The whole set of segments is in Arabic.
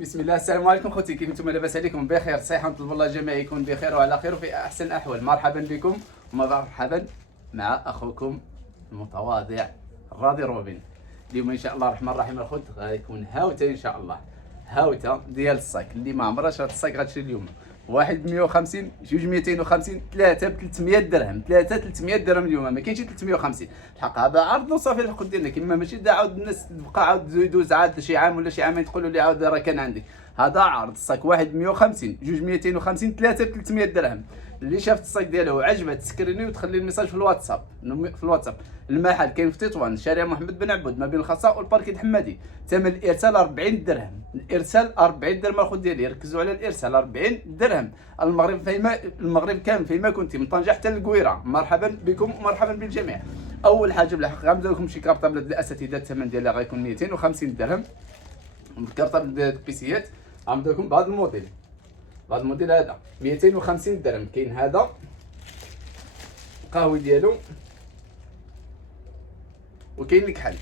بسم الله. السلام عليكم خوتي، كيف نتوما؟ لاباس عليكم؟ بخير صحيح؟ نطلب الله الجميع يكون بخير وعلى خير وفي احسن الاحوال. مرحبا بكم ومرحبا مع اخوكم المتواضع راضي روبن. اليوم ان شاء الله الرحمن الرحيم الخوت غيكون هاوته ان شاء الله، هاوته ديال الصاك اللي ما عمرها شرات الصاك غتشري اليوم. واحد ب 150، جوج 250، ثلاثة ب 300 درهم، ثلاثة 300 درهم اليوم، ما كاينش 350. الحق هذا عرض وصافي الخوت ديالنا، كيما ماشي دا عاود الناس تبقى عاود يدوز عاد شي عام ولا شي عامين تقولوا لي عاود راه كان عندي. هذا عرض الصاك، واحد ب 150، جوج 250، ثلاثة ب 300 درهم. اللي شافت الصاك ديالو وعجبها تسكريني وتخلي الميساج في الواتساب. المحل كاين في تطوان، شارع محمد بن عبود ما بين الخصاء والبارك الحمادي. ثمن الارسال 40 درهم، الارسال 40 درهم الخوت ديالي، ركزوا على الارسال 40 درهم. المغرب كامل فيما كنتي، من طنجة حتى للقويره. مرحبا بكم ومرحبا بالجميع. اول حاجه بالحق غنبدا لكم شي كارطه بلاد الاساتذه، الثمن ديالها غيكون 250 درهم. الكارطه بلاد البيسيات غنبدا لكم بهذا الموديل. هذا الموديل هذا 250 درهم. كاين هذا القهوي ديالو وكاين الكحل،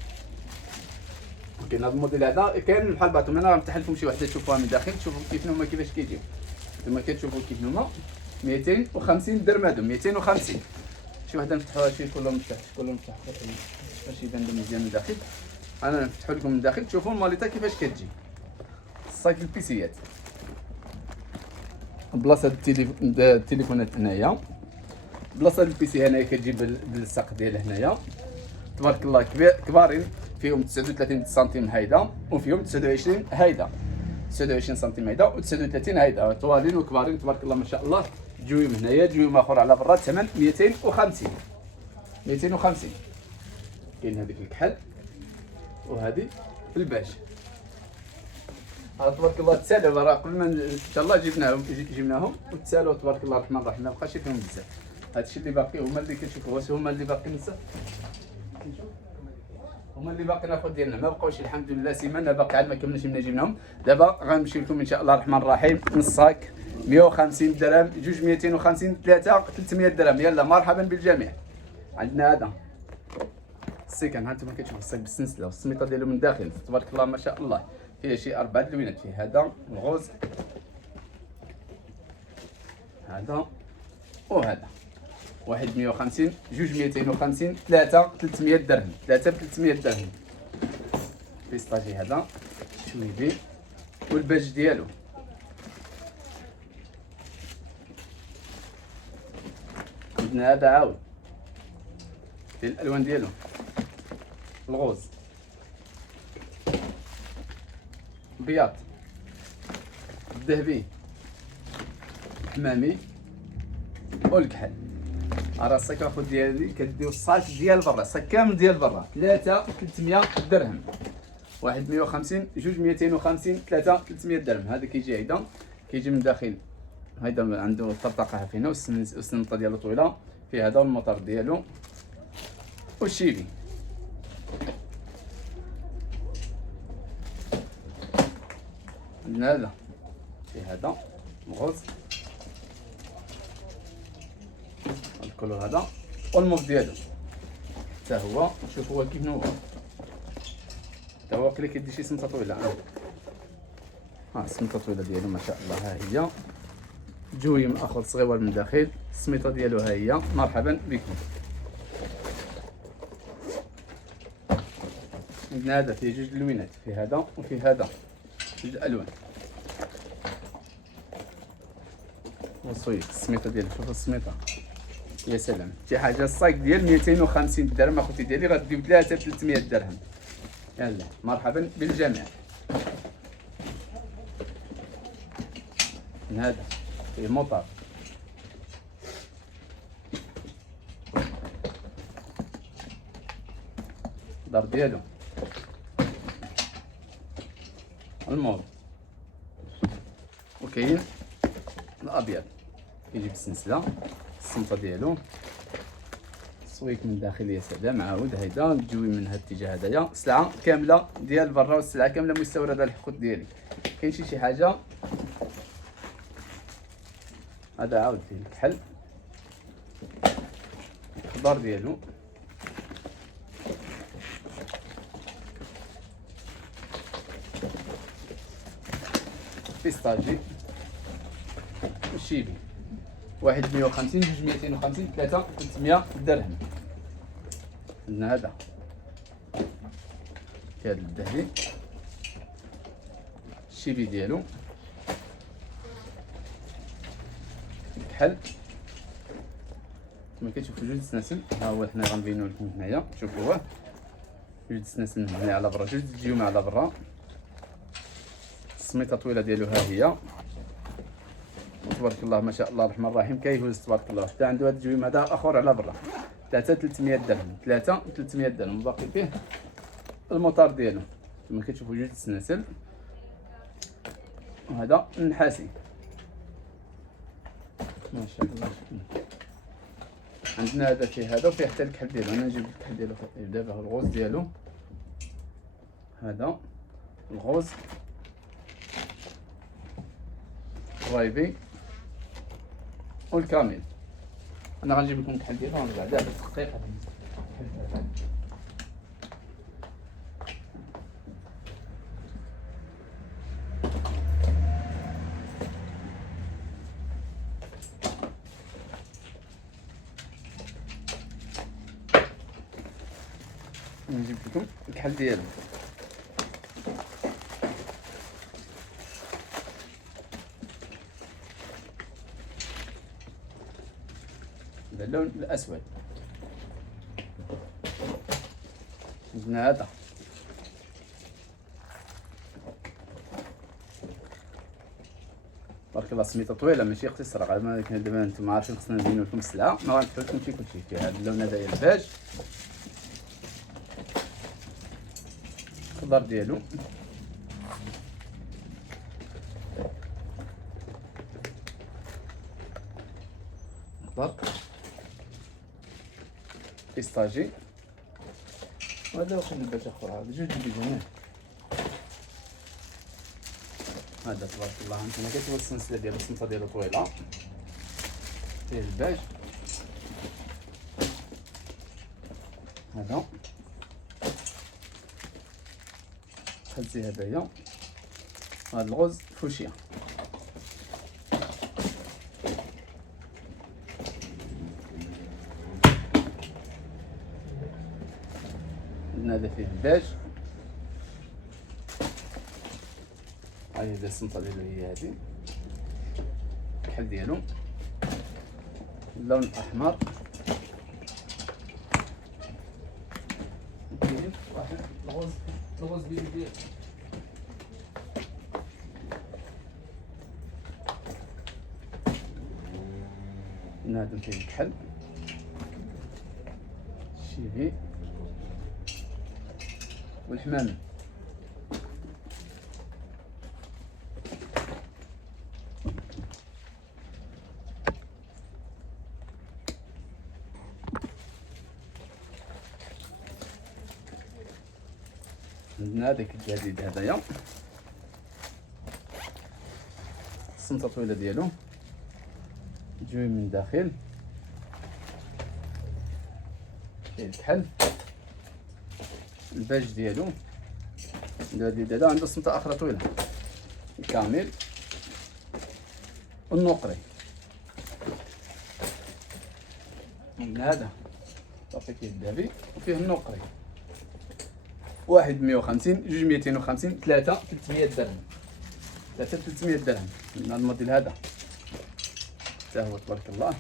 وكاين هذا الموديل هذا كاين بحال بعضهم. انا غنفتح لكم شي وحده تشوفوها من داخل، تشوفوا كيف هما كيفاش كيجيو. نتوما كتشوفوا كيف هما 250 درهم. هادو 250. شي وحده نفتحوها شي كلهم مفتاح، كلهم مفتاح باش يبان لهم مزيان من داخل. انا نفتحو لكم من داخل تشوفوا الماليطه كيفاش كتجي. الصاك البيسيات بلاصه التليفونات هنايا، بلاصه البيسي هنايا كتجي بالساق ديالها هنايا تبارك الله. كبارين فيهم 39 سنتيم هيدا، وفيهم 29 هيدا، 29 سنتيم هيدا و39 هيدا، طوالين وكبارين تبارك الله ما شاء الله. جويم هنايا، جويم اخر على برا، الثمن 250. 250. كاين هذيك الكحل وهذه الباش. تبارك الله تسالوا، راه قبل ما ان شاء الله جبناهم وتسالوا تبارك الله الرحمن الرحيم، ما بقاش فيهم بزاف. هادشي اللي باقي هما اللي كتشوفوا، واش هما اللي باقيين لسه هما اللي باقيين اخوت ديالنا، ما بقاوش الحمد لله. سيمانه باقي عاد ما كملناش من جبناهم. دابا غنمشي لكم ان شاء الله الرحمن الرحيم. نصاك 150 درهم، جوج 250، ثلاثه 300 درهم. يلا مرحبا بالجميع. عندنا هذا السيكان، ها انتم كتشوفوا الصاك بالسلسله والسميطه ديالو من داخل تبارك الله ما شاء الله. فيه شي 4 لوينات، فيه هذا الغوز، هذا وهذا. واحد 150، جوج 250، ثلاثة 300 درهم، ثلاثة ب 300 درهم. بيستاجي هذا شويبي والباج ديالو. عندنا هذا عاود فيه الالوان ديالو، الغوز، بياض، الذهبي، الحمامي والكحل. راه الصاك اخو ديالي كديو الصاك ديال برا، الصاك كامل ديال برا، 3 300 درهم. واحد 150، جوج 250، ثلاثة 300 درهم. هذا كيجي هيدا، كيجي من داخل هيدا عنده الطرطقه فينا والسنطه ديالو طويله، فيه هذا الموتور ديالو والشيبي. عندنا هذا فيه هذا الغوز، الكولور هذا والموف ديالو حتى هو. شوفوا كيف هو، حتى هو كلي كيدي شي سمطه طويله. السميطه طويله ديالو ما شاء الله. ها هي جويم اخر صغيور من داخل، السميطه ديالو ها هي. مرحبا بكم. عندنا هذا فيه جوج لوينات، فيه هذا وفيه هذا، جوج الوان. وصويت السميطه ديالو، شوفوا السميطه يا سلام. شي حاجه الصاك ديال 250 درهم اخوتي ديالي، غديو 3 300 درهم. يلا مرحبا بالجميع. هذا فيه موطار، الدار ديالو الموف، وكاين الابيض كيجي بالسلسله، السمطه ديالو، السويك من داخل يا سلام. عاود هيدا الجوي من هاد الاتجاه هدايا. السلعه كامله ديال برا والسلعه كامله مستورده الحقوق ديالي. كاين شي حاجه هذا عاود فيه الكحل، الخضار ديالو، بيستاجي والشيبي. واحد 150 جوج 250 ثلاثة 300 درهم. عندنا هذا هذا الذهبي الشيبي ديالو كحل كما كتشوفوا جوج سناسل. ها هو حنا غنبينو لكم هنايا شوفوه جوج سناسل من هنا على برا جوج ديوم على برا. السميطه طويله ديالو ها هي تبارك الله ما شاء الله الرحمن الرحيم كيهوز تبارك الله. حتى عنده هذا الجويم هذا اخر على برا 300 درهم 300 درهم. باقي فيه الموتور ديالو كما كتشوفوا جوج سناسل. وهذا النحاسي ما شاء الله. عندنا هذا فيه هذا وفيه حتى الكحل ديالو. انا نجيب الكحل ديالو دابا الغوز ديالو. هذا الغوز الرايبي والكامل. انا غنجيب لكم الكحل ديالو ونرجع دابا دقيقه. نجيب لكم الكحل ديالو. باللون الاسود. عندنا هذا تبارك الله سميتو طويله ماشي اختصار. غير دابا نتوما عارفين خصنا نبينو لكم السلعه ما غنفتحو لكم شي كلشي. فيه هذا اللون هذايا الباج الخضر ديالو خضر بيستاجي. وهذا واخا الباج اخر هذا جوج بيجونات. هذا تبارك الله هانتوما كتشوفوا السلسله ديالو السمطه ديالو طويله فيه الباج. هذا خلتي هدايا. هذا الغوز فوشيا. عندنا هذا فيه الباج. هاي هذا السمطه ديالو هي هذه الكحل ديالو اللون الاحمر. كاين واحد الغوز ديالو نادم فيه الكحل الشيبي والحمامه. عندنا هذاك الجديد هذايا السمطه طويله ديالو جوي من الداخل فيه الكحل الباج ديالو. هذا عنده سمطه اخرى طويله كامل والنقري. من هذا صافي فيه الذهبي وفيه النقري. واحد 150 جوج 250 ثلاثة 300 درهم 300 درهم. من الموديل هذا حتى هو تبارك الله.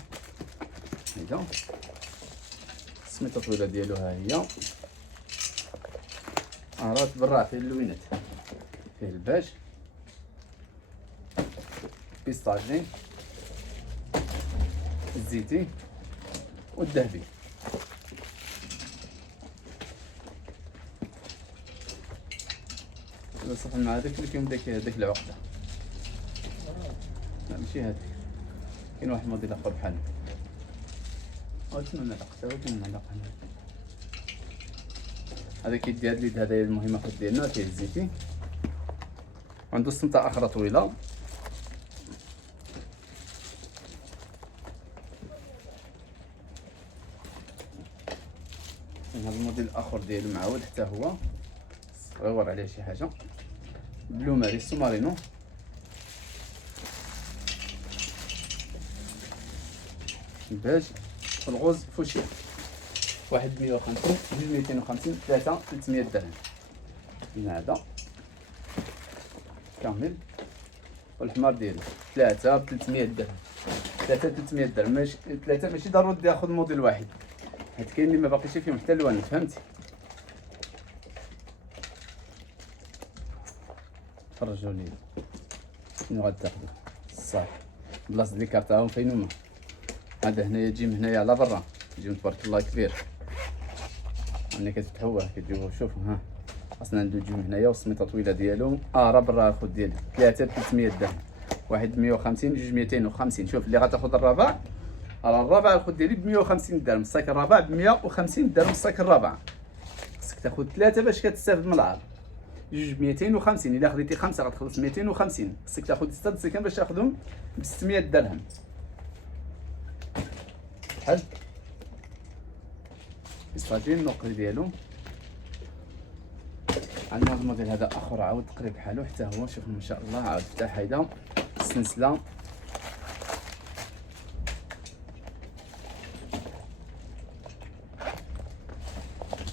هذا السميطه طويله ديالو ها هي. راه تبرع فيه اللوينات فيه الباج بيستاجي الزيتي والذهبي. صافي مع هذاك اللي فيهم داك العقده. لا ماشي هذاك كاين واحد الموديل اخر بحال هذا. شنو العلاقه وين العلاقه؟ هذا كيدي هاد اليد هذا المهم اخر ديالنا فيه الزيتي. عنده السمطه اخرى طويله. هذا الموديل الاخر ديالو معاود حتى هو غيور عليه شي حاجه بلو ماري سومارينو الباج والغوز فوشيا. واحد 150، جوج 250، ثلاثة 300 درهم. هنا هذا كامل. والحمار ديالو ثلاثة 300 درهم. ثلاثة 300 درهم. ماشي ثلاثة، ماشي ضروري تاخذ موديل واحد، حيت كاين اللي ما باقيش فيهم حتى الوان، فهمتي؟ فرجوا لي شنو غتاخذوا. صح بلاصه لي كارطاهم فين هما. هذا هنايا تجي من هنايا على برا، تجيو تبارك الله كبير. ملي كتفتحوه كتجيو شوفوا ها، اصلا عنده تجيو من هنايا والسميطه طويله ديالهم. راه برا الخوت ديالي ثلاثة 300 درهم. واحد 150، جوج 250. شوف اللي غتاخذ الرابع، راه الرابع الخوت ديالي ب 150 درهم. الصاك الرابع ب 150 درهم. الصاك الرابع خصك تاخذ ثلاثة باش كتستافد من العرض. جوج 250. الا خديتي خمسة غتخلص 250. خصك تاخذ 6 دسكان باش تاخذهم ب 600 درهم. بحال الساجين النقري ديالو. عندنا هذا الموديل هذا اخر عاود تقريب بحالو حتى هو. شوف ما شاء الله عاود فتح هيدا السلسله.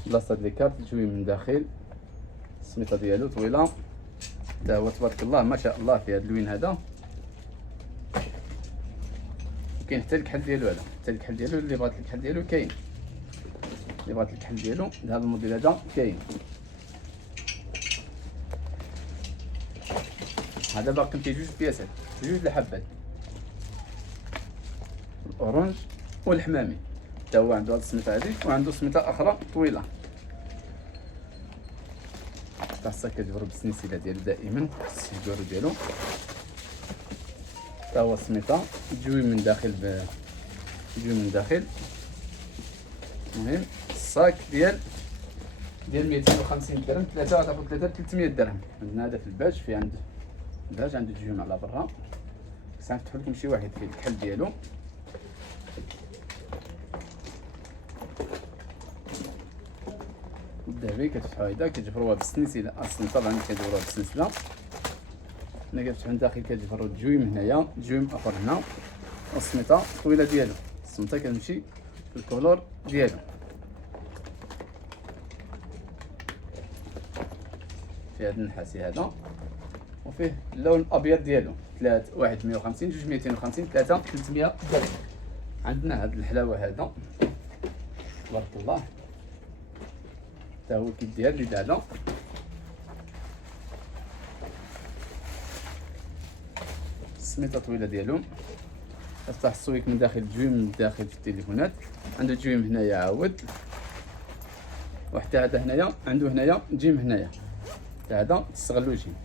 بلاصه لي كارت تجوي من داخل. السميطه ديالو طويله حتى هو تبارك الله ما شاء الله. في هذا اللوين هذا كاين حتى الكحل ديالو. هذا حتى الكحل ديالو، اللي بغات الكحل ديالو كاين، اللي بغات الكحل ديالو هذا الموديل هذا كاين. هذا باقي فيه جوج بياسات، جوج الحبات، الاورانج والحمامي. حتى هو عنده هاد السميطه هادي، وعنده سميطه اخرى طويله. تاع الصاك كتجبرو بالسنسله ديالو دائما، السيجورو ديالو. حتى هو السميطه تجوي من داخل تجوي من داخل. المهم الصاك ديال 250 درهم. ثلاثه غتاخذ 300 درهم. عندنا هذا في الباج، في عند الباج عنده تجويم على برا. ساعات نفتحو لكم شي واحد فيه الكحل ديالو. الذهبي كتفتحو هيدا كتجبروها بالسلسله. اصلا طبعا كتجبروها بالسلسله. ملي كتفتحو من الداخل كتجبرو التجويم هنايا، تجويم اخر هنا، والسميطه الطويله ديالو. السميطه كتمشي في الكولور ديالو. في هذا النحاسي هذا، وفيه اللون الابيض ديالو. واحد 150، جوج 250، ثلاثة 300 درهم. عندنا هاد الحلاوه هذا تبارك الله، حتى هو كيدير لي هذا. السميطه طويله ديالو. افتح السويك من داخل، تجويم من الداخل في التليفونات. عنده تجويم هنايا عاود، وحتى هذا هنايا عنده هنايا جيم هنايا. هذا تستغلو جيم.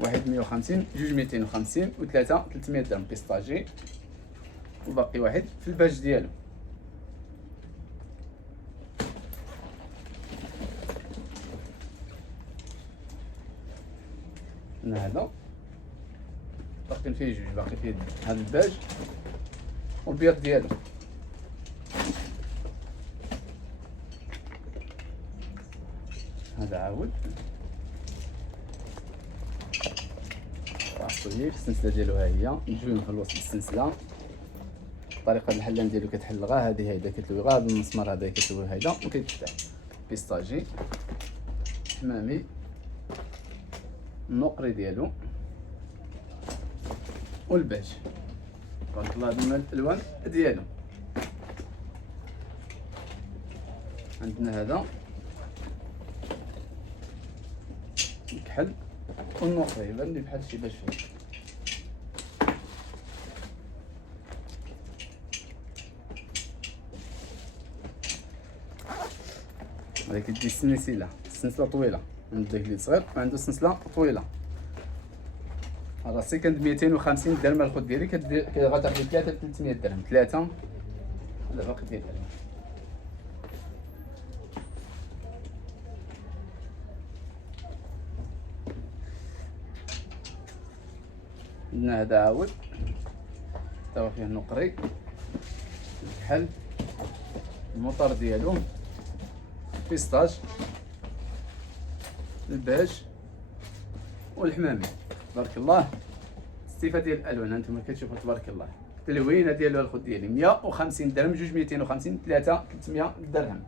واحد 150، جوج 250، وثلاثة 300 درهم بيستاجي. وباقي واحد في الباج ديالو. هذا باقي فيه جوج، باقي فيه هذا الباج والبيض ديالو. هذا عاود السويف. السلسله ديالو ها هي، نجوي في الوسط السلسله. الطريقه الحلان ديالو كتحل غا هذه هيدا، كتلوي غا هذا المسمار هذا، كتلوي هيدا وكيتفتح. بيستاجي، حمامي، النقري ديالو، والباج. تبارك الله هاد الالوان ديالو. عندنا هذا الكحل والنقري، يبان لي بحال شي باش فيه. هذا كيدي السلسله طويله. عنده داك اللي صغير وعنده سلسله طويله. راسي كانت 250 درهم الخوت ديالي. غتاخدي 3 ب 300 درهم. ثلاثه هذا باقي ديال عندنا هذا عاود، حتى هو فيه النقري، الكحل، الموطور ديالو، بيستاج، الباج والحمامي. تبارك الله استيفا ديال الالوان هانتوما كتشوفوا تبارك الله. التلوينه ديالو الخد ديالي 150 درهم، جوج 250، ثلاثه 300 درهم.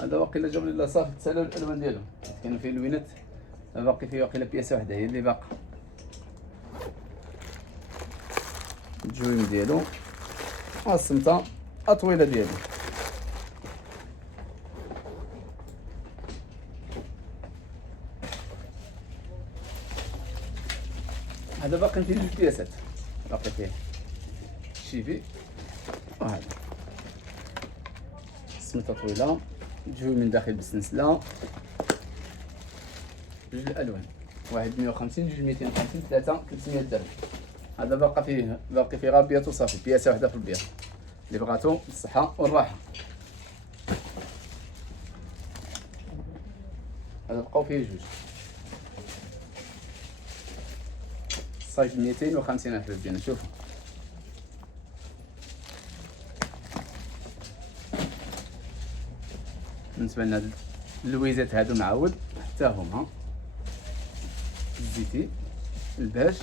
هذا واقيلا جاب لي صافي تسالوا الالوان ديالو، كانوا فيه لوينات باقي فيه واقيلا بياسه وحده هي اللي باقا. الجويم ديالو الصمته الطويله ديالو. هذا باقي فيه جوج بياسات، باقي فيه الشيفي وهذا الصمته طويله، جوي من داخل بالسلسله، جوج الالوان، واحد 150، جوج 250، ثلاثه 300 درهم. هذا باقي فيه غير بياض وصافي، بياسه وحده في البيض اللي بغاتو بالصحه والراحه. هذا بقاو فيه جوج، صايب 250 الف ديالنا. شوفوا بالنسبه لنا اللويزات هادو معاود حتى هما الزيتي الباج.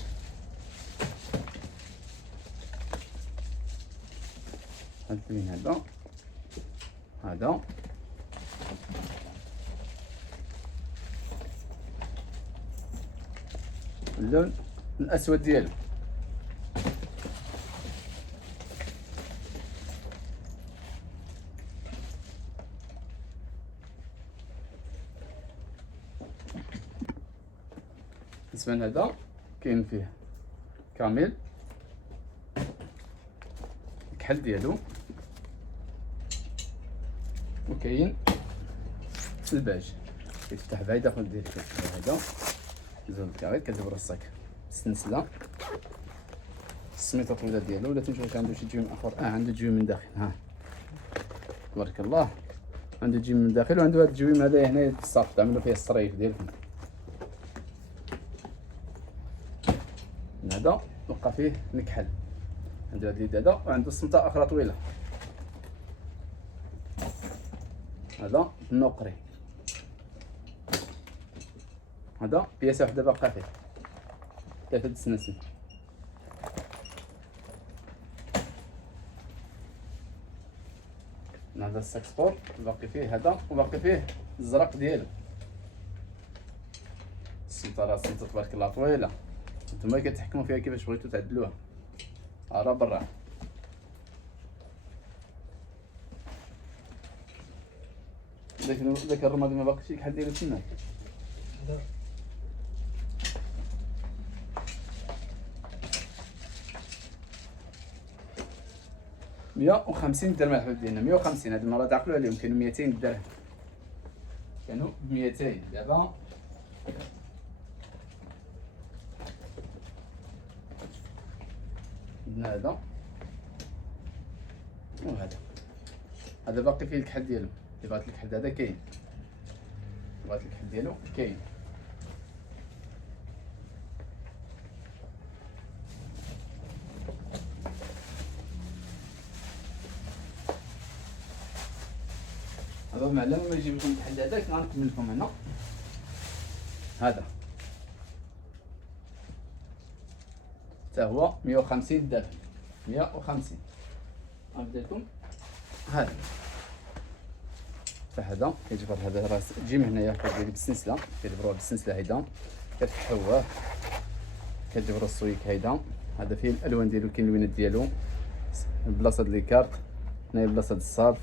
هاد اللون هذا اللون الاسود ديالو. بالنسبه لهذا كاين فيه كامل الكحل ديالو، وكاين الباج كيفتح بعيد داخل ديال هذا زول كاري كتجبر الصاك السلسله السميطه طويله ديالو. ولا تنشوف واش عنده شي جيم اخر. عنده جيم من داخل، ها تبارك الله عنده جيم من داخل، وعنده هذا الجويم هذا هنا الصاف تعملوا فيه الصريف ديالكم. هذا بقى فيه نكحل، عنده هذا اليد هذا، وعنده الصمته اخرى طويله. هذا النقري، هذا بياسه وحده باقا فيه، ثلاثه السناسل. هذا الساكسفور باقي فيه هذا، وباقي فيه الزرق ديالو. السمطه راه السمطه تبارك الله طويله، نتوما كتحكموا فيها كيفاش بغيتو تعدلوها. راه برا داك الرمادي ما باقيش شي حد ديالو تما. 150 درهم الحبيب ديالنا، 150. هاد المره تعقلوا عليهم، كانوا 200 درهم، كانوا ب 200 دابا عندنا هذا وهذا. هذا باقي فيه الكحل ديالو، اللي بغات الكحل هذا كاين، بغات الكحل ديالو كاين. هذا معلم ما يجيب لكم الكحل هذاك، غنكمل لكم هنا. هذا حتى هو 150 درهم، 150. غنبدا لكم هذا حتى هذا كيجبر. هذا راس تجي هنايا كدير بالسلسله، كيجبروها بالسلسله هيدا، كتفتحوه كتجبروا السويك هيدا. هذا فيه الالوان ديالو، كاين اللوينات ديالو، بلاصه لي كارت هنايا، بلاصه الصاف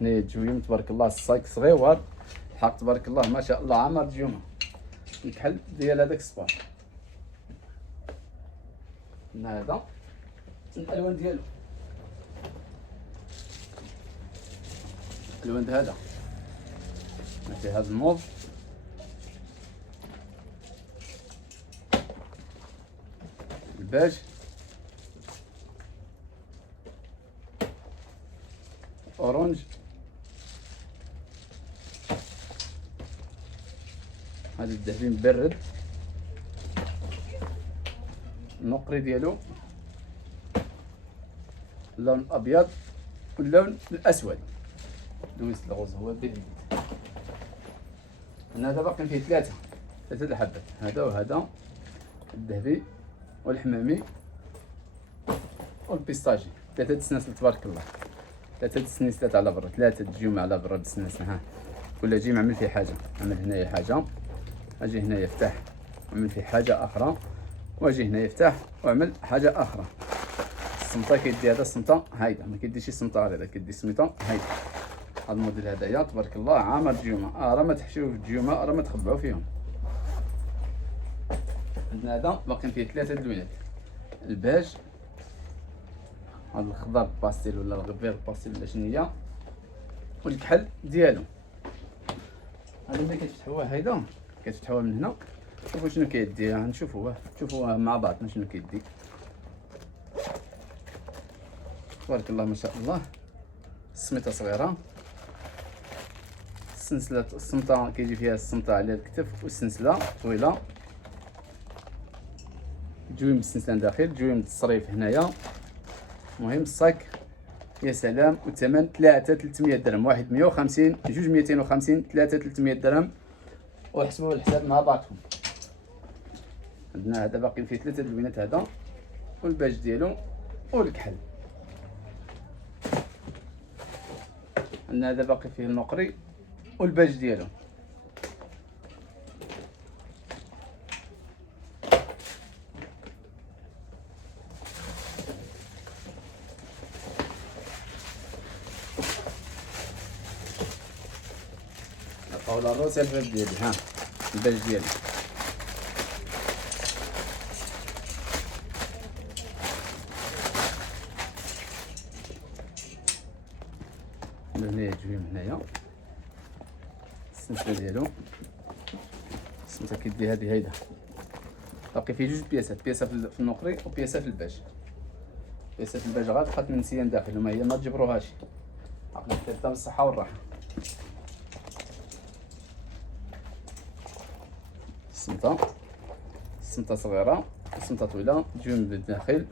هنايا، الجويم تبارك الله، الصاك صغيور الحق تبارك الله ما شاء الله، عامر الجيومه. الكحل ديال هذاك الصباح هذا الالوان ديالو، الالوان هذا فيه هذا الموف، الباج، اورانج، هذا الذهبي مبرد، النقري ديالو، اللون الابيض واللون الاسود، دويس الغوز هو بديت. هنا دابا باقي فيه ثلاثه، ثلاثة الحبات، هذا وهذا الذهبي والحمامي والبيستاجي. ثلاثة السناسل تبارك الله، ثلاثة السنيسلات على برا، ثلاثة الجمع على برا بالسناسل. ها كل جيم عمل فيه حاجة، عمل هنايا حاجة، اجي هنا يفتح وعمل فيه حاجة أخرى، واجي هنا يفتح وعمل حاجة أخرى. السمطة كيدي هذا السمطة هايدا، ما كيديش السمطة هذا، كيدي السميطة هايدا. هذا الموديل هذايا تبارك الله عامر الجيومة، راه ما تحشيو في الجيومة، راه ما تخبعو فيهم. عندنا هذا باقيين فيه ثلاثة اللونات، الباج، هذا الخضر باستيل ولا الغبير باستيل ولا شنيا، والكحل ديالو. هذا ملي كتفتحوه هيدا، كتفتحوه من هنا، شوفوا شنو كيدي، نشوفوه مع بعضنا شنو كيدي. تبارك الله ما شاء الله. السميطه صغيره، السنسله السمطه كيجي فيها السمطه على الكتف، والسنسله طويله، جويم بالسنسله داخل، جويم بالصريف هنايا. المهم الصاك يا سلام، والثمن 300 درهم، واحد 150، جوج 250، 300 درهم، وحسبوا الحساب مع بعضكم. عندنا هذا باقي فيه ثلاثه اللوينات، هذا والباج ديالو والكحل. عندنا هذا باقي فيه النقري والباج ديالو. ولا الروس الباج ديالي، ها الباج ديالي. هنايا جويم هنايا، السنسله ديالو، السنسله كيدي هادي هيدا. باقي فيه جوج بياسات، بياسه في النقري وبياسه في الباج. بياسه في الباج غتبقى منسيان داخل، وما هي ما تجبروهاش، عقلك تبدا بالصحه والراحه. السمطه صغيره، السمطه طويله، جويم بالداخل.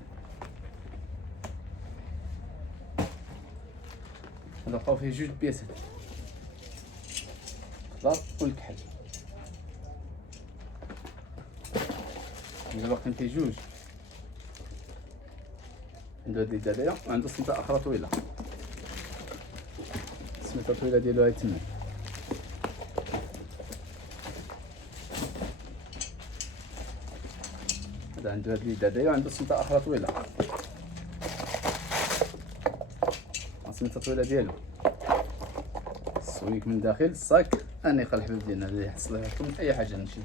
هذا بقاو فيه جوج بياسات، الخضر والكحل. هذا باقيين فيه جوج، عنده هاد اليدالية وعنده سمطة أخرى طويلة، السميطة الطويلة ديالو هاي تما. هذا عنده هاد اليدالية وعنده سمطة أخرى طويلة، السميطة الطويلة ديالو. السويك من داخل الصاك أنيق الحباب ديالنا، اللي يحصل لكم أي حاجة، نشي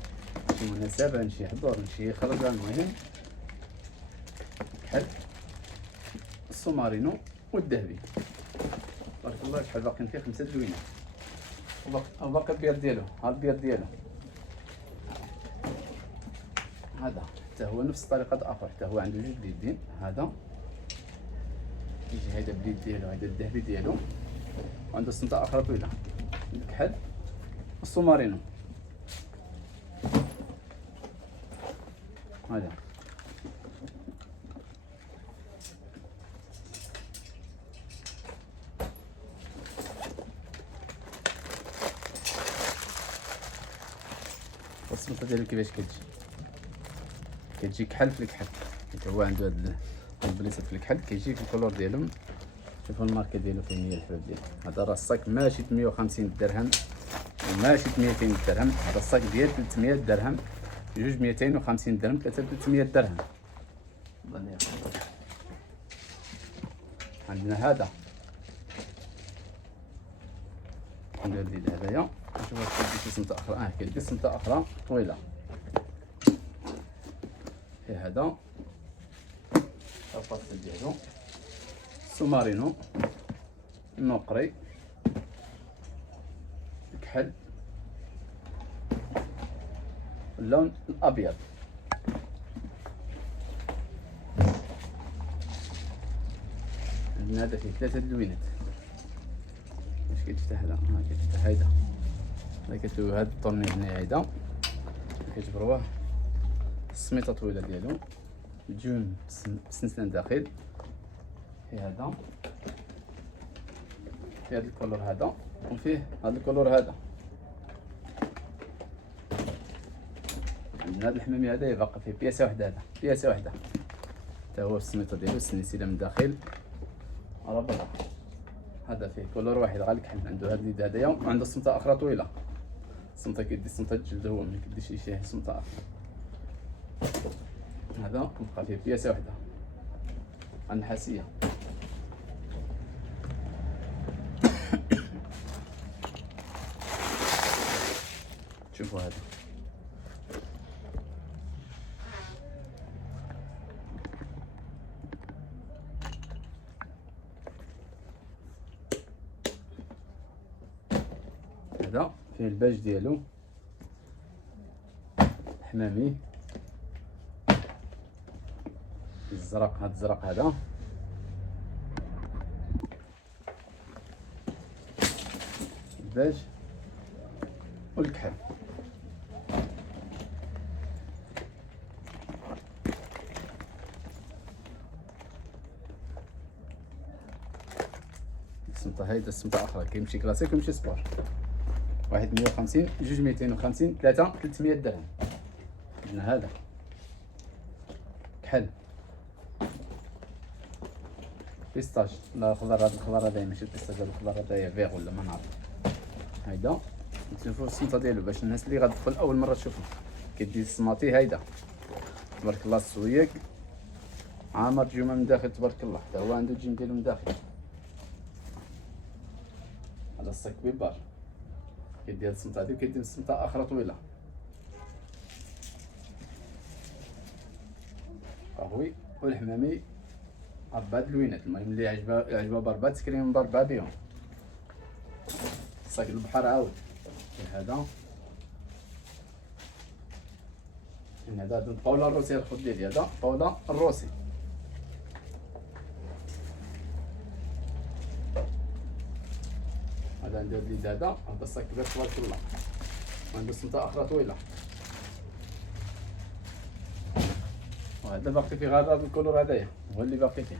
مناسبة، نشي حضور، نشي خرجة، المهم الكحل، السومارينو والذهبي. تبارك الله الكحل باقيين فيه 5 دلوينات، وباقي البيض ديالو، ها البيض ديالو هذا حتى هو نفس الطريقة الآخر، حتى هو عنده جوج اليدين. هذا يجي هيدا باليد ديالو، هيدا الذهبي ديالو، وعنده سمطة أخرى طويلة، الكحل والسومارينو. هذا السمطة ديالو كيفاش كتجي كحل في الكحل، حيت هو عنده هاد البليصات في الكحل كيجي في الكولور ديالهم. شوفوا الماركه ديالو فين هي الحباب ديالو. هذا راه الصاك ماشي ب 150 درهم وماشي ب 200 درهم، هذا الصاك ديال 300 درهم، جوج 250 درهم، ثلاثة 300 درهم. عندنا هذا ندير اليد هذايا، نشوف واش كيدي شي سمطه اخرى. كيدي سمطه اخرى طويله، فيه هذا الفاصل ديالو، السومارينو، النقري، الكحل، اللون الابيض. عندنا هذا فيه 3 دلوينات. واش كيتفتح هذا؟ كيتفتح هيدا، كتلوي هاد الطرني هنا هيدا، كتجبروه. السميطه طويله ديالو، الجون بسنسلان داخل، فيه هذا، فيه هذا الكولور هذا، وفيه هذا الكولور هذا. عندنا هذا الحمامي هذا يبقى فيه بياسه وحده، هذا بياسه وحده حتى هو السميطه ديالو السنسيله من الداخل راه برا. هذا فيه كولور واحد غير الكحل، عنده هاد اليد هذايا وعنده سمطه اخرى طويله. السمطه كيدي سمطه الجلد، هو ما كيديش شي سمطه اخرى. هذا بقى فيه بياسه وحده النحاسيه. شوفوا هذا هذا فيه الباج ديالو حمامي الزرق. هذا الزرق هذا الباج والكحل. السمطه هايده السمطه اخرى كيمشي كلاسيك ويمشي سبور. واحد 150 جوج 250 ثلاثة 300 درهم. عندنا هذا كحل بيستاج، لا خضر. هذا الخضر هذايا ماشي بيستاج، هذا الخضر هذايا فيغ ولا ما نعرف. هيدا نشوفوا السمطه ديالو باش الناس اللي غتدخل اول مره تشوفو. كيدي السماطي هيدا تبارك الله السويق عامر جمعه من داخل تبارك الله، حتى هو عنده الجيم ديالو من داخل. هذا الصك بيبار كيدي هاد السمطه هادي وكيدي السمطه اخرى طويله. قهوي والحمامي اربعه اللوينات. المهم اللي عجبها باربعه تكريم باربعه بيهم. صاك البحر عاود هذا. هذا باولا الروسي الخط ديالي، هذا باولا الروسي. هذا عنده اليد هذا الصاك كبير تبارك الله، وعنده سمطه اخرى طويله. وهذا باقي فيه غير هذا الكولور هذايا هو اللي باقي فيه.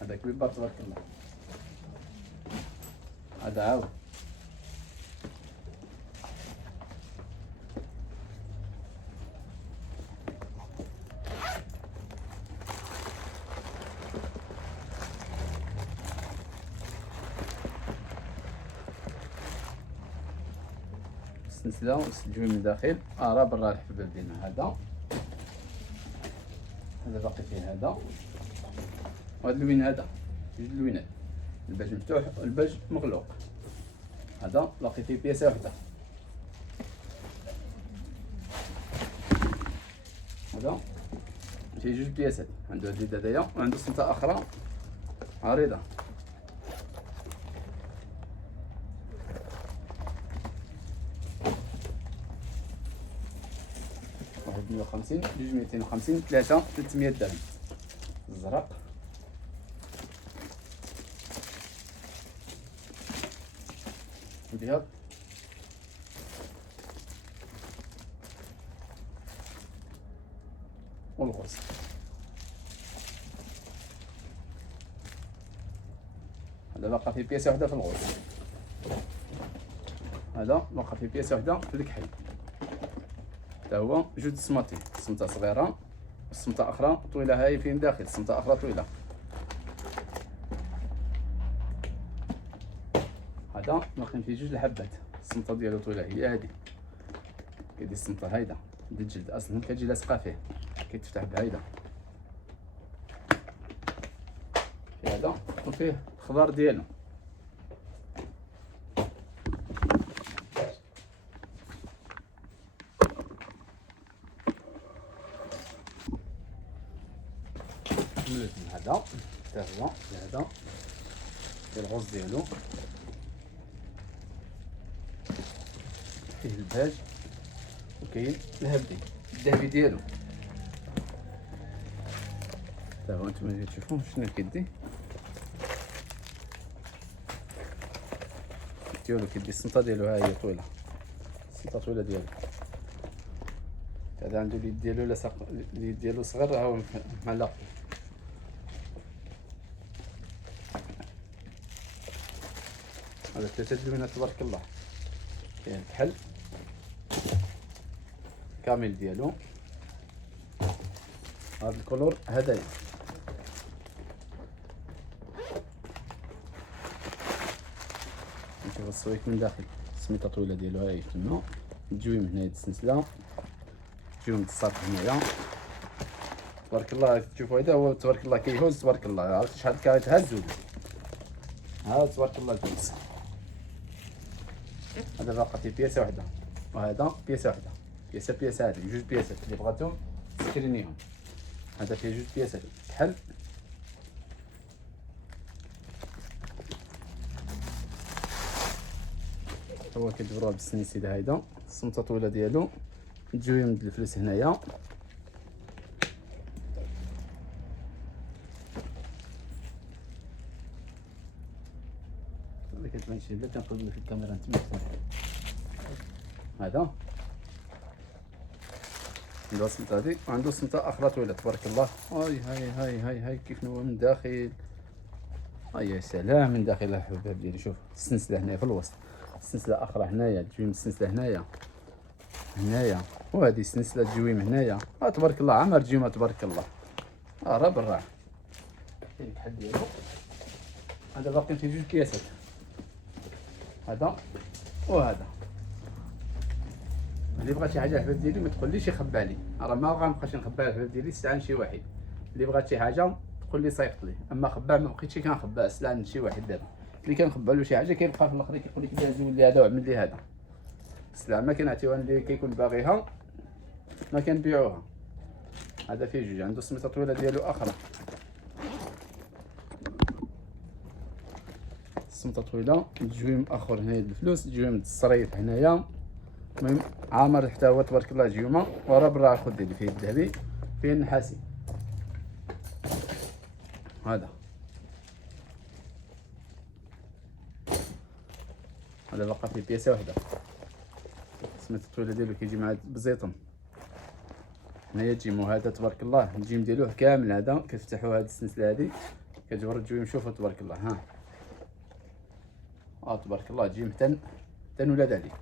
هذا كبير تبارك الله. هذا عاود السلسله والسجوي من الداخل راه برا الحباب ديالنا. هذا باقي فيه هذا، وهذا اللوين هذا جوج اللوينات، الباج مفتوح والباج مغلوق. هذا باقي فيه بياسه وحده. هذا فيه جوج بياسات، عنده هاد اليد هذايا وعنده سمطه اخرى عريضه. واحد 150 جوج 250 ثلاثة 300 درهم. الزرق الابيض والغوص. هذا باقا فيه بياسه وحده في الغوص. هذا باقا فيه بياسه وحده في الكحل. حتى هو جوج سماطي، سمطه صغيره والسمطه اخرى طويله. هاي فين داخل سمطه اخرى طويله. هذا باقي فيه جوج الحبات، السمطه ديالو طويله هي هذه. كيدي السمطه هايده ديال الجلد اصلا كتجي لاصقه فيه، كيتفتح بهايده. فيه هذا وفيه الخضار ديالو. هذا حتى هو هذا ديال الغوص ديالو، فيه الباج وكاين الذهبي ديالو. حتى هو نتوما تشوفوا شنو كيدي ديالو. كيدي السمطه ديالو ها هي طويله، السمطه طويله ديالو. هذا عنده اليد ديالو لاصق، اليد ديالو صغير ها هو معلق. هذا ثلاثه اللوينات تبارك الله. كاين الكحل كامل ديالو. هذا الكولور هدايا. نشوف السويك من داخل، السميطه طويله ديالو ها هي تما، الجويم هنايا السلسله، الجويم الصاط هنايا. تبارك الله تشوفوا هذا هو تبارك الله كيهز، تبارك الله عرفتي شحال كيتهز ولا ها تبارك الله الفلوس. هذا باقا فيه بياسه وحده، وهذا بياسه وحده، بياسه هذه جوج بياسات اللي بغاتهم تسكرينيهم. هذا فيه جوج بياسات كحل. هو كيدبروها بالسنيسيده هيدا، الصمته طويله ديالو، الجويم د الفلوس هنايا. كتبان شي بلا كنقلب في الكاميرا نتما. هذا عنده السمطه هادي، وعنده سمطه اخرى طويله تبارك الله. هاي كيف هو من داخل. يا سلام من داخل الحباب ديالي. شوف السلسله هنايا في الوسط، السلسله اخرى هنايا، الجويم السلسله هنايا وهذه السلسله الجويم هنايا. تبارك الله عامر جيمه تبارك الله. راه بالراحه كاين الكحل ديالو. هذا باقي فيه جوج كياسات، هذا وهذا. اللي بغى شي حاجه الحباب ديالي ما تقوليش يخبى عليه، راه ما غنبقاش نخبى على الحباب ديالي. سلعه شي واحد اللي بغات شي حاجه تقول لي صيفط لي، اما خبى ما بقيتش كنخبى سلعه شي واحد. دابا اللي كنخبى له شي حاجه كيبقى في الاخر كيقول لك زول لي هذا وعمل لي هذا. السلعه ما كنعطيوها اللي كيكون باغيها ما كنبيعوها. هذا فيه جوج، عنده السميطه طويله ديالو اخرى، السمطه طويله، الجويم اخر هنايا الفلوس، الجويم الصريف هنايا. المهم عامر حتى هو تبارك الله جيومه. وراه برا الخد اللي فيه الذهبي، فيه النحاسي. هذا باقا فيه بياسه وحده، السميطه الطويله ديالو كيجي مع بزيطن هنايا الجيم. وهذا تبارك الله الجيم ديالو كامل. هذا كتفتحوا هاد السلسله هادي كتجبروا الجويم. شوفوا تبارك الله تبارك الله الجيم حتى ولاد عليه.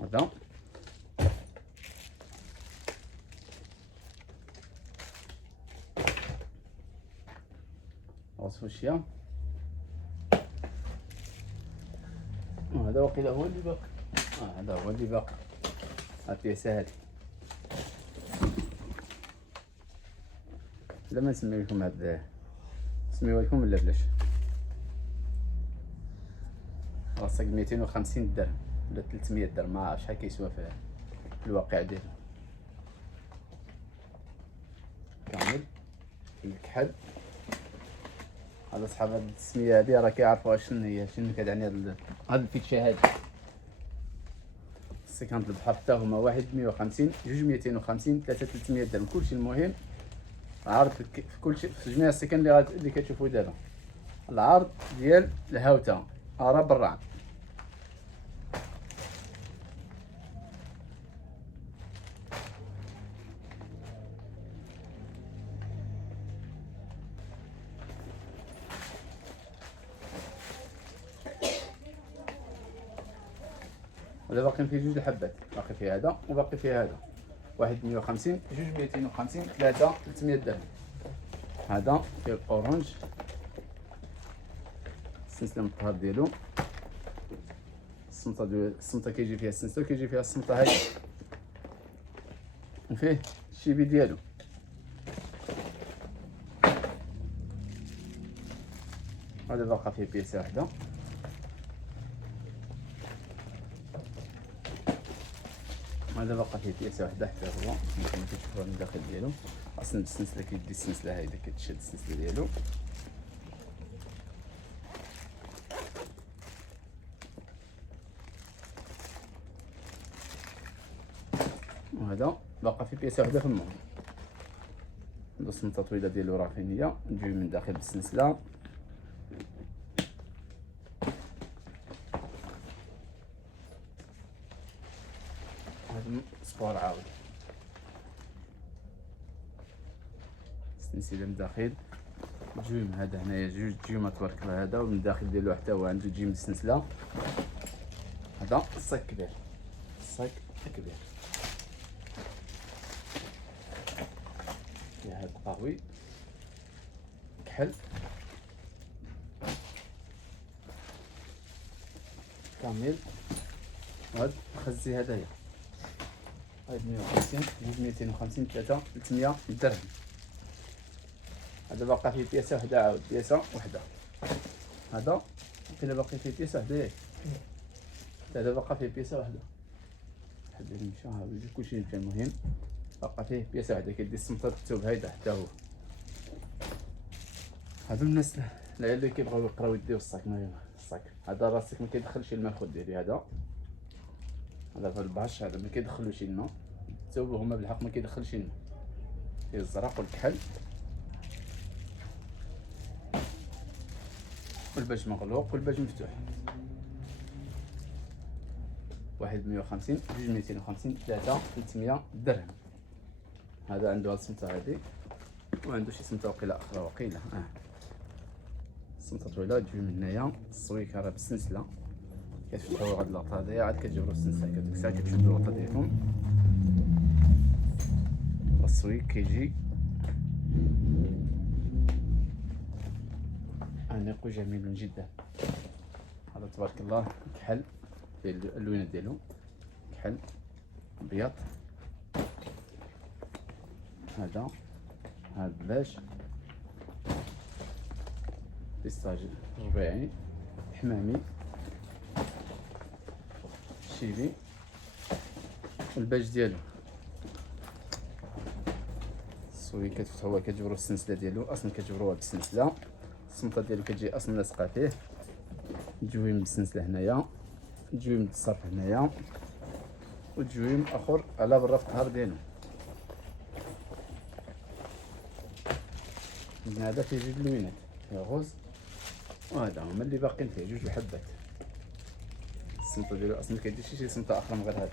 هذا وصفوا الشيا. وهذا واقيلا هو اللي باقي. هذا هو اللي باقي. البياسه هادي. لا ما نسميو لكم هاد، نسميوها لكم ولا بلاش؟ راسك 250 درهم ولا 300 درهم، ما عرفتش شحال كيسوى في الواقع ديالو. كامل الكحل. هذا صحاب هاد التسميه هادي راه كيعرفوها شنو هي، شنو كتعني هاد الفيتشا هادي. السكان البحر حتى هما واحد 150، جوج 250، ثلاثة 300 درهم. كلشي المهم عرض في كلشي في جميع السكن اللي كتشوفوا دابا. العرض ديال الهاوته راه برا. هذا باقي فيه جوج الحبات، باقي فيه هذا وباقي فيه هذا. واحد 150، جوج 250، ثلاثة 300 درهم. هذا فيه الاورانج، السلسله المطهر ديالو. السمطه كيجي فيها السلسله وكيجي فيها السمطه هادي، وفيه الشيبي ديالو. هذا باقا فيه بياسه واحده. هذا باقا فيه بياسه واحده حتى هو كما كتشوفوا من الداخل ديالو. اصلا السلسله كيدي السلسله هايله كتشد السلسله ديالو. وهذا باقا فيه بياسه واحده في المهم. عنده السمطه طويله ديالو رافينيه، تجي من داخل بالسلسله. هذا سبور عاود. السلسله من الداخل جويم. هذا هنايا جوج جيومات تبارك الله، هذا ومن الداخل ديالو حتى هو عنده جيم السلسله. هذا الصاك كبير، الصاك كبير فيه هاد القهوي كحل كامل. وهاد الخزي هدايا هاد 150 جوج 250 3 300 درهم. هذا باقا فيه بياسه وحده، عاود بياسه وحده. هذا كاين باقي فيه بياسه وحده ياك، هذا باقا فيه بياسه وحده. حد يمشي ها بيجي كلشي يمشي. المهم باقا فيه بياسه وحده كيدي السمطه مكتوب هيدا حتى هو. هادو الناس اللي كيبغيو يقراو يديو الصاك. الصاك هذا راسك ما كيدخلش الماء. خد ديالي هذا في الباش، هذا ما كيدخلوش الماء. الثوب هما بالحق ما كيدخلش الماء، فيه الزرق والكحل والباج مغلوق والباج مفتوح. واحد 150 جوج 250 3 300 درهم. هذا عنده هاد السمطه هادي، وعنده شي سمطه وقيله اخرى وقيله السمطه طويله تجي من هنايا. السويكه راه بالسلسله كتفتحوا هاد اللقطه هاديا، عاد كتجبروا السلسله ديك الساعه كتشدوا اللقطه ديالكم. السويك كيجي انيق وجميل جدا. هذا تبارك الله كحل في اللوينه ديالو، كحل ابيض. هذا باش بيستاج ربيعي حمامي شيلي. والباج ديالو السويك كتفتحوها كتجبروا السلسله ديالو، اصلا كتجبروها بالسلسله. السمطه ديالو كتجي اصلا لاصقه فيه، جويم بالسلسله هنايا، جويم بالصرف هنايا، وجويم اخر على برا في الظهر ديالو. من هذا فيه جوج لوينات، فيه غوز، وهذا هما اللي باقيين فيه جوج الحبات. السمطه ديالو اصلا ما كيديرش شي سمطه اخرى من غير هذا.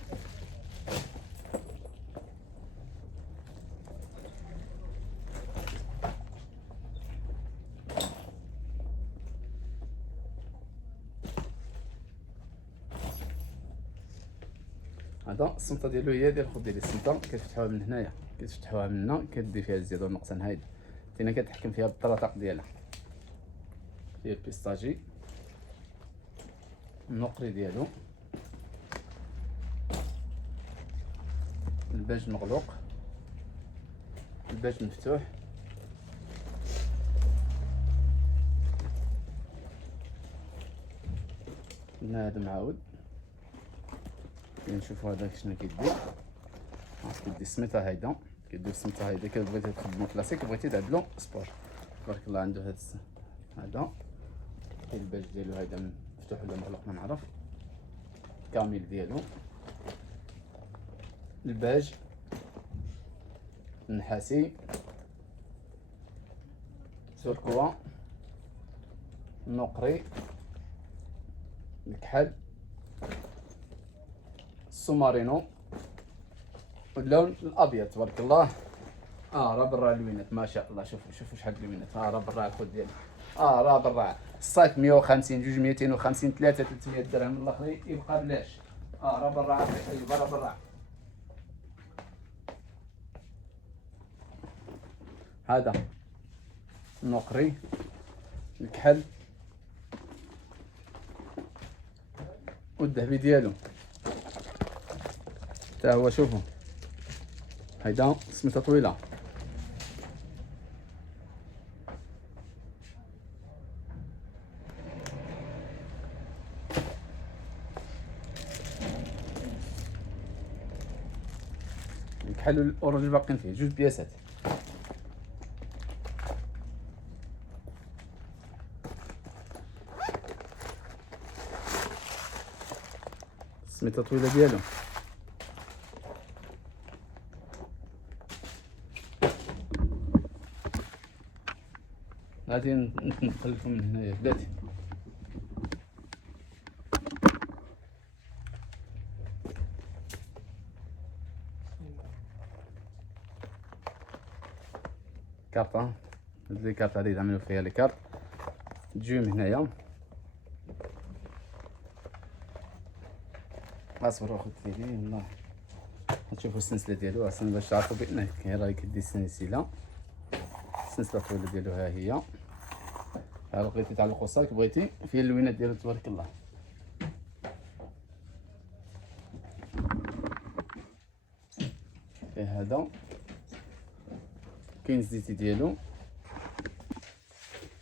هذا السمطه ديالو هي ديال الخد ديال السمطه، كتفتحوها من هنايا، كتفتحوها من هنا، كدير فيها الزياده والنقصان. هايدا تينا كتحكم فيها بالطراطق ديالها. فيه البيستاجي، النقري ديالو، الباج مغلوق، الباج مفتوح، قلنا هذا معاود. نشوفوا هذا شنو كيدير. كيدي السميطه هايدا، كيدير السميطه هايدا. بغيتي تخدمو كلاسيك، بغيتي تعدلو سبور، تبارك الله عنده هذا كاين الباج ديالو. هذا مفتوح ولا مغلق ما نعرف، كامل ديالو. الباج النحاسي، سوركوا، النقري، الكحل، السومارينو، واللون الابيض تبارك الله. راه برا الوينات ما شاء الله. شوفوا شحال الوينات. راه برا الخد ديالي. راه برا الصاك 150 جوج 250 3 300 درهم. الاخر يبقى بلاش. راه برا عافيك. ايوا راه برا. هذا النقري، الكحل والذهبي ديالو حتى هو. شوفوا هيدا سميتها طويله. الكحل والاورنج باقيين فيه جوج بياسات. سميتها طويله ديالو. غادي ندخل لكم من هنايا بلاتي. كارت. لي كارت هذه يعملوا فيها لي كارت. تجيو من هنايا اصبر واخد فيديو والله تشوفوا السلسله ديالو اصلا باش تعرفوا بان راه كدي السلسله الطويله ديالو. ها هي بغيتي تعلقوا الصاك بغيتي فيه اللوينات ديالو تبارك الله. فيه هذا كاين الزيتي ديالو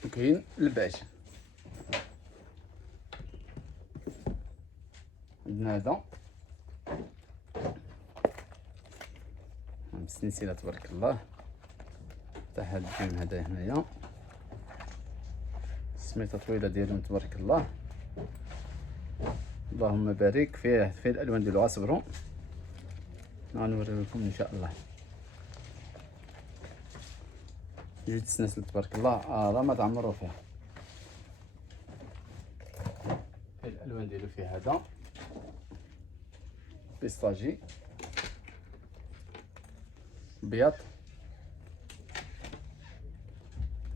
وكاين الباج. عندنا هذا بالسلسله تبارك الله تاع هاد الجيم هذا هنايا سميتة طويله ديالهم تبارك الله. اللهم بارك فيه الالوان ديالو. اصبروا غنوريو لكم ان شاء الله. جوج السناسل تبارك الله راه ما تعمروا فيها. فيه الالوان ديالو فيه هذا بيستاجي بيض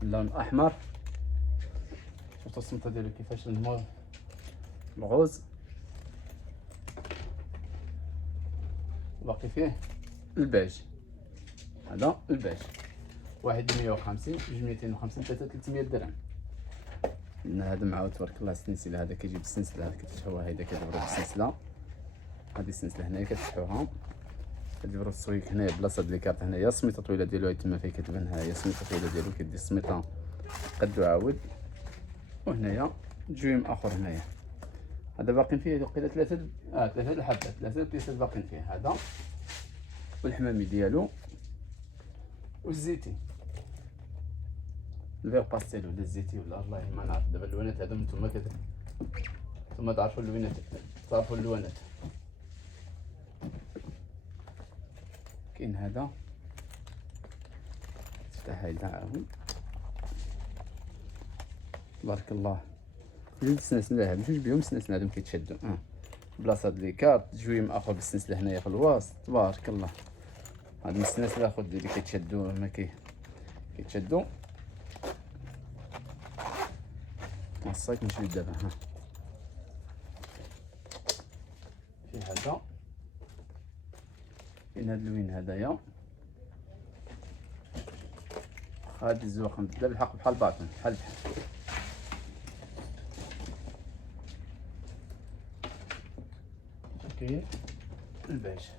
اللون الاحمر. شفتوا الصمته ديالو كيفاش النمور الغوز. باقي فيه الباج. هذا الباج واحد 150 جوج 250 ثلاثة 300 درهم. عندنا هذا معاه تبارك الله السلسله. هذا كيجيب السلسله هذا كتفتحوها هيدا كتدبروا بالسلسله. هذه السلسله هنايا كتفتحوها كديروا السويك هنايا بلاصه لي كارت. هنايا السميطه طويله ديالو هي تما فين كتبان. ها هي السميطه طويله ديالو كدير السميطه قد وعاود. وهنايا جويم اخر هنايا. هذا باقين فيه وقيله ثلاثه الحبات 3 بيسات باقين فيه. هذا والحمامي ديالو والزيتي الفيغ باستيل ولا الزيتي ولا الله ما نعرف. دابا اللوينات هذو نتوما تعرفوا اللوينات تعرفوا اللوانات. كاين هذا تفتح هيدا عاود تبارك الله. جوج السناسل هادو جوج بهم السناسل هادو كيتشدوا بلاصه لي كارت. جويم اخر بالسنسله هنايا في الوسط تبارك الله. هاد السناسل اخر اللي كيتشدوا ما كيتشدوا. الصاك نشد دابا. في هذا كاين هاد اللوين هدايا. هادي الزواقم بدا بالحق بحال باطن بحال. كاين الباج.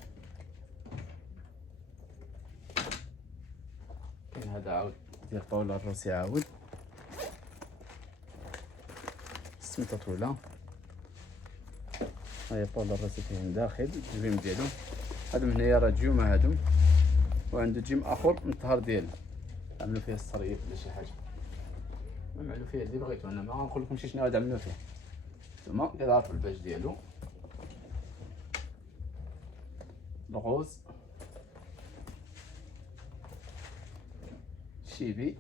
كاين هذا عاود ديال طاوله الروسي عاود سميتة طويله. هاهي طاوله الروسي فيه من داخل الجويم ديالو. هادو من هنايا راه جيومه هادو. وعنده جيم اخر من الظهر ديالو عملوا فيه الصريف ولا شي حاجه. عملوا فيه اللي بغيتو. انا ما غنقول لكم شنو عملوا فيه. نتوما كتعرفوا الباج ديالو الغوز شيبي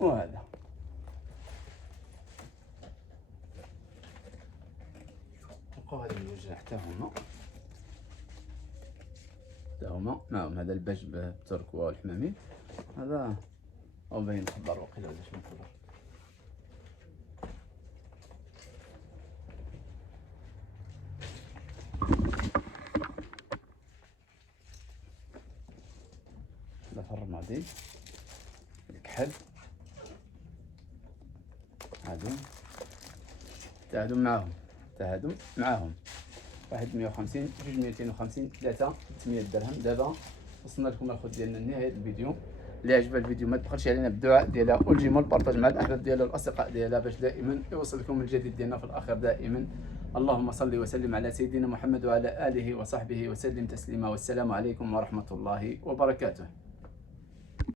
وهذا. بقاو هاد الجوج حتى هما معهم هذا الباج بالتركوا والحمامي. هذا او باين خضر وقيله ولا شنو خضر. هذا في الرمادي الكحل. هادو معاهم واحد 150 جوج 250 ثلاثة 300 درهم. دابا وصلنا لكم الاخوت ديالنا لنهايه الفيديو. اللي عجبها الفيديو ما تبخلش علينا بالدعاء ديالها والجيم والبارطاج مع الاحباب ديالها والاصدقاء ديالها باش دائما يوصل لكم الجديد ديالنا في الاخير دائما. اللهم صل وسلم على سيدنا محمد وعلى اله وصحبه وسلم تسليما. والسلام عليكم ورحمه الله وبركاته.